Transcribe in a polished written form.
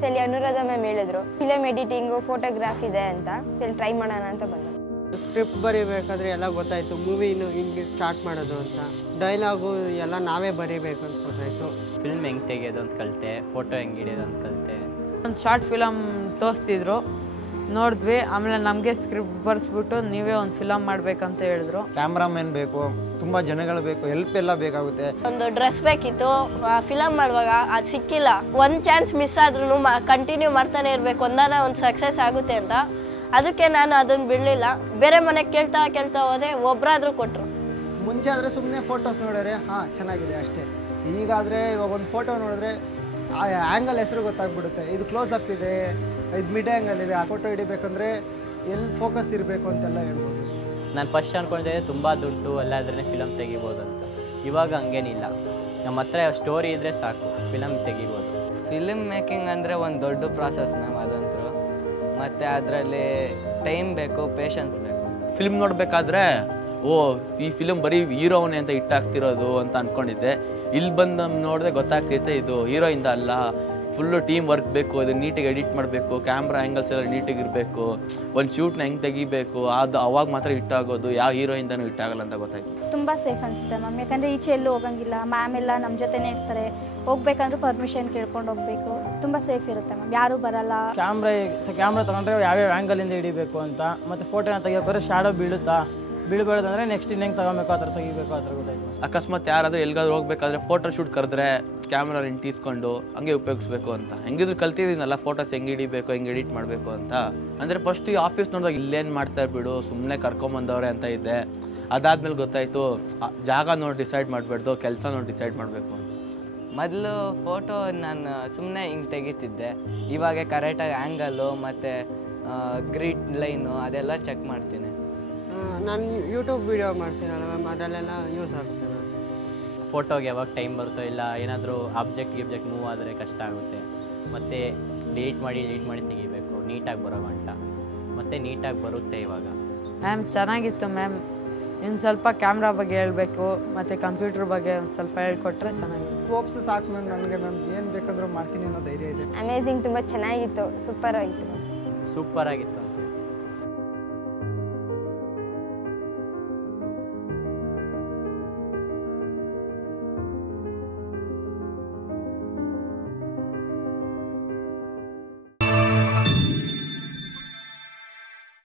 ಸರಿ ಅನುರಾಧ ಮ್ಯಾಮ್ ಹೇಳಿದ್ರು film editing photograph ಇದೆ ಅಂತ ಇಲ್ಲಿ ಟ್ರೈ ಮಾಡೋಣ ಅಂತ ಬಂದರು. ಸ್ಕ್ರಿಪ್ಟ್ ಬರೀಬೇಕಾದ್ರೆ ಎಲ್ಲ ಗೊತ್ತಾಯಿತು, ಮೂವಿನೂ ಹಿಂಗೆ ಸ್ಟಾರ್ಟ್ ಮಾಡೋದು ಅಂತ, ಡೈಲಾಗು ಎಲ್ಲ ನಾವೇ ಬರೀಬೇಕು ಅಂತ ಗೊತ್ತಾಯಿತು. ಫಿಲ್ಮ್ ಹೆಂಗೆ ತೆಗೆಯೋದು ಅಂತ ಕಲಿತೆ, ಫೋಟೋ ಹೆಂಗೆ ಹಿಡಿಯೋದು ಅಂತ ಕಲಿತೆ. ಒಂದು ಶಾರ್ಟ್ ಫಿಲಮ್ ತೋರಿಸ್ತಿದ್ರು, ನೋಡಿದ್ವಿ. ಆಮೇಲೆ ನಮಗೆ ಸ್ಕ್ರಿಪ್ಟ್ ಬರೆಸ್ಬಿಟ್ಟು ನೀವೇ ಒಂದು ಫಿಲಮ್ ಮಾಡಬೇಕಂತ ಹೇಳಿದ್ರು. ಕ್ಯಾಮ್ರಾಮನ್ ಬೇಕು, ತುಂಬ ಜನಗಳು ಬೇಕು, ಹೆಲ್ಪ್ ಎಲ್ಲ ಬೇಕಾಗುತ್ತೆ. ಒಂದು ಡ್ರೆಸ್ ಬೇಕಿತ್ತು, ಫಿಲಮ್ ಮಾಡುವಾಗ ಅದು ಸಿಕ್ಕಿಲ್ಲ. ಒಂದು ಚಾನ್ಸ್ ಮಿಸ್ ಆದ್ರೂ ಕಂಟಿನ್ಯೂ ಮಾಡ್ತಾನೆ ಇರಬೇಕು, ಒಂದಾನ ಒಂದು ಸಕ್ಸಸ್ ಆಗುತ್ತೆ ಅಂತ. ಅದಕ್ಕೆ ನಾನು ಅದನ್ನು ಬಿಡಲಿಲ್ಲ. ಬೇರೆ ಮನೆಗೆ ಕೇಳ್ತಾ ಹೋದೆ, ಒಬ್ಬರಾದರೂ ಕೊಟ್ಟರು. ಮುಂಚೆ ಆದರೆ ಸುಮ್ಮನೆ ಫೋಟೋಸ್ ನೋಡಿದ್ರೆ ಹಾಂ ಚೆನ್ನಾಗಿದೆ ಅಷ್ಟೇ. ಈಗಾದರೆ ಇವಾಗ ಒಂದು ಫೋಟೋ ನೋಡಿದ್ರೆ ಆ ಆ್ಯಂಗಲ್ ಹೆಸರು ಗೊತ್ತಾಗ್ಬಿಡುತ್ತೆ, ಇದು ಕ್ಲೋಸ್ ಅಪ್ ಇದೆ, ಇದು ಮಿಡ್ ಆ್ಯಂಗಲ್ ಇದೆ, ಆ ಫೋಟೋ ಹಿಡಿಬೇಕಂದ್ರೆ ಎಲ್ಲಿ ಫೋಕಸ್ ಇರಬೇಕು ಅಂತೆಲ್ಲ ಹೇಳ್ಬೋದು. ನಾನು ಫಸ್ಟ್ ಅಂದ್ಕೊಂಡಿದ್ದೆ ತುಂಬ ದುಡ್ಡು ಎಲ್ಲಾದ್ರೇ ಫಿಲಮ್ ತೆಗಿಬೋದು ಅಂತ. ಇವಾಗ ಹಂಗೇನಿಲ್ಲ, ನಮ್ಮ ಹತ್ರ ಸ್ಟೋರಿ ಇದ್ದರೆ ಸಾಕು, ಫಿಲಮ್ ತೆಗಿಬೋದು. ಫಿಲಮ್ ಮೇಕಿಂಗ್ ಅಂದರೆ ಒಂದು ದೊಡ್ಡ ಪ್ರಾಸೆಸ್ ಮ್ಯಾಮ್ ಅದಂತೂ. ಮತ್ತು ಅದರಲ್ಲಿ ಟೈಮ್ ಬೇಕು, ಪೇಷನ್ಸ್ ಬೇಕು. ಫಿಲ್ಮ್ ನೋಡಬೇಕಾದ್ರೆ ಈ ಫಿಲಮ್ ಬರೀ ಹೀರೋನೇ ಅಂತ ಇಟ್ಟಾಗ್ತಿರೋದು ಅಂತ ಅಂದ್ಕೊಂಡಿದ್ದೆ. ಇಲ್ಲಿ ಬಂದು ನೋಡಿದ್ರೆ ಗೊತ್ತಾಗ್ತೈತೆ ಇದು ಹೀರೋಯಿಂದ ಅಲ್ಲ, ಫುಲ್ಲು ಟೀಮ್ ವರ್ಕ್ ಬೇಕು, ಇದು ನೀಟಾಗಿ ಎಡಿಟ್ ಮಾಡಬೇಕು, ಕ್ಯಾಮ್ರಾ ಆ್ಯಂಗಲ್ಸ್ ಎಲ್ಲ ನೀಟಾಗಿ ಇರಬೇಕು, ಒಂದು ಶೂಟ್ನ ಹೆಂಗೆ ತೆಗಿಬೇಕು, ಅದು ಅವಾಗ ಮಾತ್ರ ಹಿಟ್ಟಾಗೋದು, ಯಾವ ಹೀರೋಯಿಂದನೂ ಹಿಟ್ಟಾಗಲ್ಲ ಅಂತ ಗೊತ್ತಾಯ್ತು. ತುಂಬ ಸೇಫ್ ಅನಿಸುತ್ತೆ ಮ್ಯಾಮ್, ಯಾಕಂದರೆ ಈಚೆ ಎಲ್ಲೂ ಹೋಗಂಗಿಲ್ಲ, ಮ್ಯಾಮ್ ಎಲ್ಲ ನಮ್ಮ ಜೊತೆನೇ ಇರ್ತಾರೆ. ಹೋಗ್ಬೇಕಂದ್ರೂ ಪರ್ಮಿಷನ್ ಕೇಳ್ಕೊಂಡು ಹೋಗಬೇಕು, ತುಂಬ ಸೇಫ್ ಇರುತ್ತೆ ಮ್ಯಾಮ್, ಯಾರೂ ಬರಲ್ಲ. ಕ್ಯಾಮ್ರಾ ತೊಗೊಂಡ್ರೆ ಯಾವ್ಯಾವ ಆ್ಯಂಗಲಿಂದ ಹಿಡಿಬೇಕು ಅಂತ, ಮತ್ತು ಫೋಟೋನ ತೆಗಿಯೋಕ್ಕಾದ್ರೆ ಶಾಡೋ ಬೀಳ್ಬೇಡದಂದರೆ ನೆಕ್ಸ್ಟ್ ಇನ್ನು ಹೆಂಗೆ ತೊಗೊಬೇಕು ಆ ಥರ ತೆಗಿಬೇಕು ಆ ಥರ ಗೊತ್ತಾಯ್ತು. ಅಕಸ್ಮಾತ್ ಯಾರಾದರೂ ಎಲ್ಲಿಗಾದ್ರೂ ಹೋಗ್ಬೇಕಾದ್ರೆ ಫೋಟೋ ಶೂಟ್ ಕರೆದ್ರೆ ಕ್ಯಾಮ್ರಾ ಇಂಟಿಸ್ಕೊಂಡು ಹಂಗೆ ಉಪಯೋಗಿಸ್ಬೇಕು ಅಂತ. ಹೆಂಗಿದ್ರು ಕಲ್ತಿದ್ದೀನಲ್ಲ ಫೋಟೋಸ್ ಹೆಂಗೆ ಹಿಡಿಬೇಕು, ಹೆಂಗೆ ಎಡಿಟ್ ಮಾಡಬೇಕು ಅಂತ. ಅಂದರೆ ಫಸ್ಟ್ ಈ ಆಫೀಸ್ ನೋಡಿದಾಗ ಇಲ್ಲೇನು ಮಾಡ್ತಾರೆ ಬಿಡು, ಸುಮ್ಮನೆ ಕರ್ಕೊಂಬಂದವ್ರೆ ಅಂತ ಇದ್ದೆ. ಅದಾದ್ಮೇಲೆ ಗೊತ್ತಾಯಿತು ಜಾಗ ನೋಡಿ ಡಿಸೈಡ್ ಮಾಡಬಾರ್ದು, ಕೆಲಸ ನೋಡಿ ಡಿಸೈಡ್ ಮಾಡಬೇಕು ಅಂತ. ಮೊದಲು ಫೋಟೋ ನಾನು ಸುಮ್ಮನೆ ಹಿಂಗೆ ತೆಗಿತಿದ್ದೆ, ಇವಾಗ ಕರೆಕ್ಟಾಗಿ ಆ್ಯಂಗಲ್ಲು ಮತ್ತು ಗ್ರಿಡ್ ಲೈನು ಅದೆಲ್ಲ ಚೆಕ್ ಮಾಡ್ತೀನಿ. ನಾನು ಯೂಟ್ಯೂಬ್ ವೀಡಿಯೋ ಮಾಡ್ತೀನಲ್ಲ ಮ್ಯಾಮ್, ಅದರಲ್ಲೆಲ್ಲ ಯೂಸ್ ಆಗ್ತದೆ. ಫೋಟೋಗೆ ಯಾವಾಗ ಟೈಮ್ ಬರುತ್ತೋ ಇಲ್ಲ ಏನಾದರೂ ಆಬ್ಜೆಕ್ಟ್ ಮೂವ್ ಆದರೆ ಕಷ್ಟ ಆಗುತ್ತೆ. ಮತ್ತು ಡಿಲೀಟ್ ಮಾಡಿ ತೆಗಿಬೇಕು ನೀಟಾಗಿ ಬರೋ ಗಂಟ. ಮತ್ತು ನೀಟಾಗಿ ಬರುತ್ತೆ ಇವಾಗ. ಮ್ಯಾಮ್ ಚೆನ್ನಾಗಿತ್ತು ಮ್ಯಾಮ್, ಇನ್ನು ಸ್ವಲ್ಪ ಕ್ಯಾಮ್ರಾ ಬಗ್ಗೆ ಹೇಳಬೇಕು, ಮತ್ತು ಕಂಪ್ಯೂಟರ್ ಬಗ್ಗೆ ಒಂದು ಸ್ವಲ್ಪ ಹೇಳ್ಕೊಟ್ರೆ ಚೆನ್ನಾಗಿತ್ತು. ಹೋಪ್ಸ್ ಸಾಕು ಮ್ಯಾಮ್ ನನಗೆ, ಮ್ಯಾಮ್ ಏನು ಬೇಕಂದ್ರೂ ಮಾಡ್ತೀನಿ ಅನ್ನೋ ಧೈರ್ಯ ಇದೆ. ಅಮೇಝಿಂಗ್, ತುಂಬ ಚೆನ್ನಾಗಿತ್ತು, ಸೂಪರ್ ಆಗಿತ್ತು. ಸೂಪರ್ ಆಗಿತ್ತು.